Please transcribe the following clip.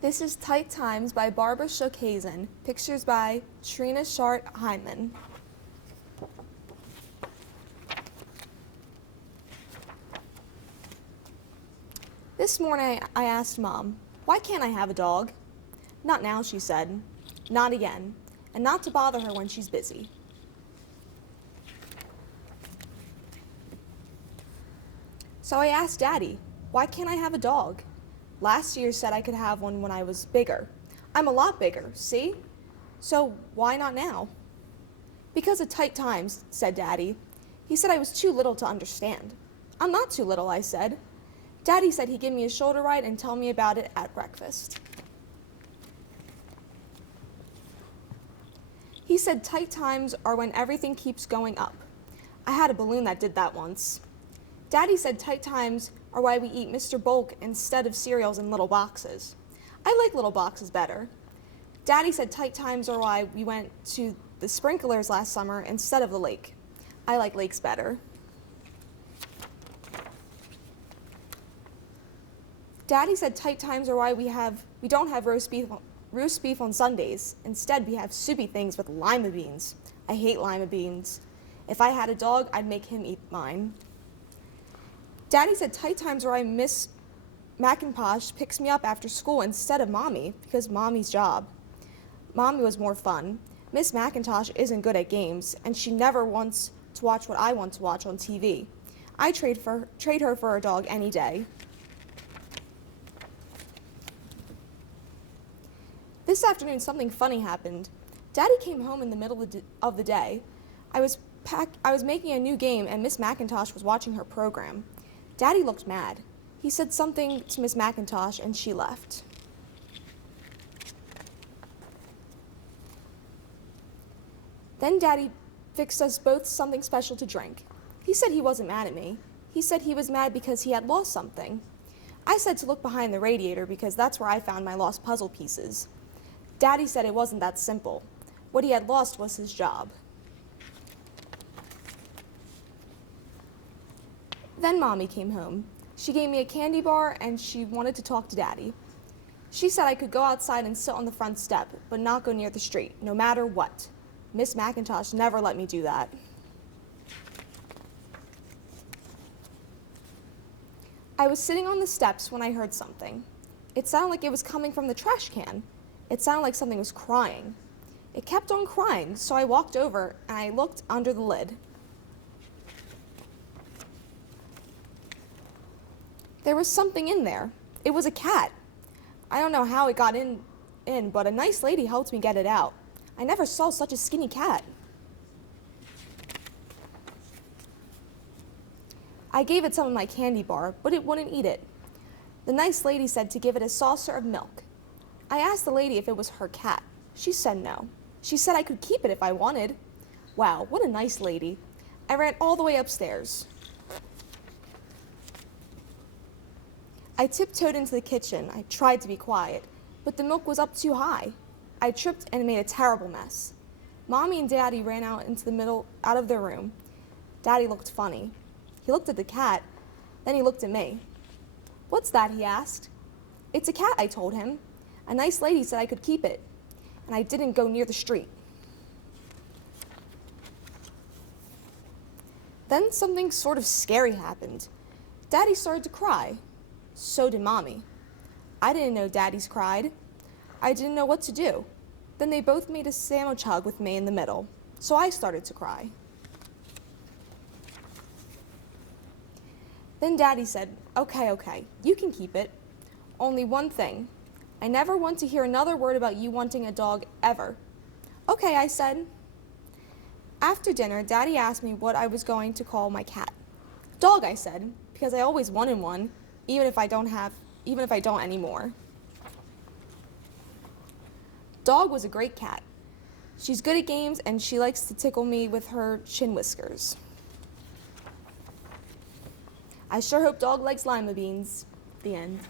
This is Tight Times by Barbara Shookhazen. Pictures by Trina Shart Hyman. This morning I asked Mom, why can't I have a dog? Not now, she said. Not again. And not to bother her when she's busy. So I asked Daddy, why can't I have a dog? Last year said I could have one when I was bigger. I'm a lot bigger, see? So why not now? Because of tight times, said Daddy. He said I was too little to understand. I'm not too little, I said. Daddy said he'd give me a shoulder ride and tell me about it at breakfast. He said tight times are when everything keeps going up. I had a balloon that did that once. Daddy said tight times are why we eat Mr. Bulk instead of cereals in little boxes. I like little boxes better. Daddy said tight times are why we went to the sprinklers last summer instead of the lake. I like lakes better. Daddy said tight times are why we don't have roast beef on Sundays. Instead, we have soupy things with lima beans. I hate lima beans. If I had a dog, I'd make him eat mine. Daddy said tight times are why Miss McIntosh picks me up after school instead of Mommy, because Mommy's job. Mommy was more fun. Miss McIntosh isn't good at games, and she never wants to watch what I want to watch on TV. I trade her for a dog any day. This afternoon, something funny happened. Daddy came home in the middle of the day. I was making a new game, and Miss McIntosh was watching her program. Daddy looked mad. He said something to Miss McIntosh, and she left. Then Daddy fixed us both something special to drink. He said he wasn't mad at me. He said he was mad because he had lost something. I said to look behind the radiator because that's where I found my lost puzzle pieces. Daddy said it wasn't that simple. What he had lost was his job. Then Mommy came home. She gave me a candy bar and she wanted to talk to Daddy. She said I could go outside and sit on the front step, but not go near the street, no matter what. Miss McIntosh never let me do that. I was sitting on the steps when I heard something. It sounded like it was coming from the trash can. It sounded like something was crying. It kept on crying, so I walked over and I looked under the lid. There was something in there. It was a cat. I don't know how it got in, but a nice lady helped me get it out. I never saw such a skinny cat. I gave it some of my candy bar, but it wouldn't eat it. The nice lady said to give it a saucer of milk. I asked the lady if it was her cat. She said no. She said I could keep it if I wanted. Wow, what a nice lady. I ran all the way upstairs. I tiptoed into the kitchen. I tried to be quiet, but the milk was up too high. I tripped and made a terrible mess. Mommy and Daddy ran out of their room. Daddy looked funny. He looked at the cat, then he looked at me. "What's that?" he asked. "It's a cat," I told him. "A nice lady said I could keep it, and I didn't go near the street." Then something sort of scary happened. Daddy started to cry. So did Mommy. I didn't know Daddy's cried. I didn't know what to do. Then they both made a sandwich hug with me in the middle, so I started to cry. Then Daddy said, okay, you can keep it. Only one thing. I never want to hear another word about you wanting a dog ever. Okay, I said. After dinner, Daddy asked me what I was going to call my cat. Dog, I said, because I always wanted one, even if I don't anymore. Dog was a great cat. She's good at games and she likes to tickle me with her chin whiskers. I sure hope Dog likes lima beans. The end.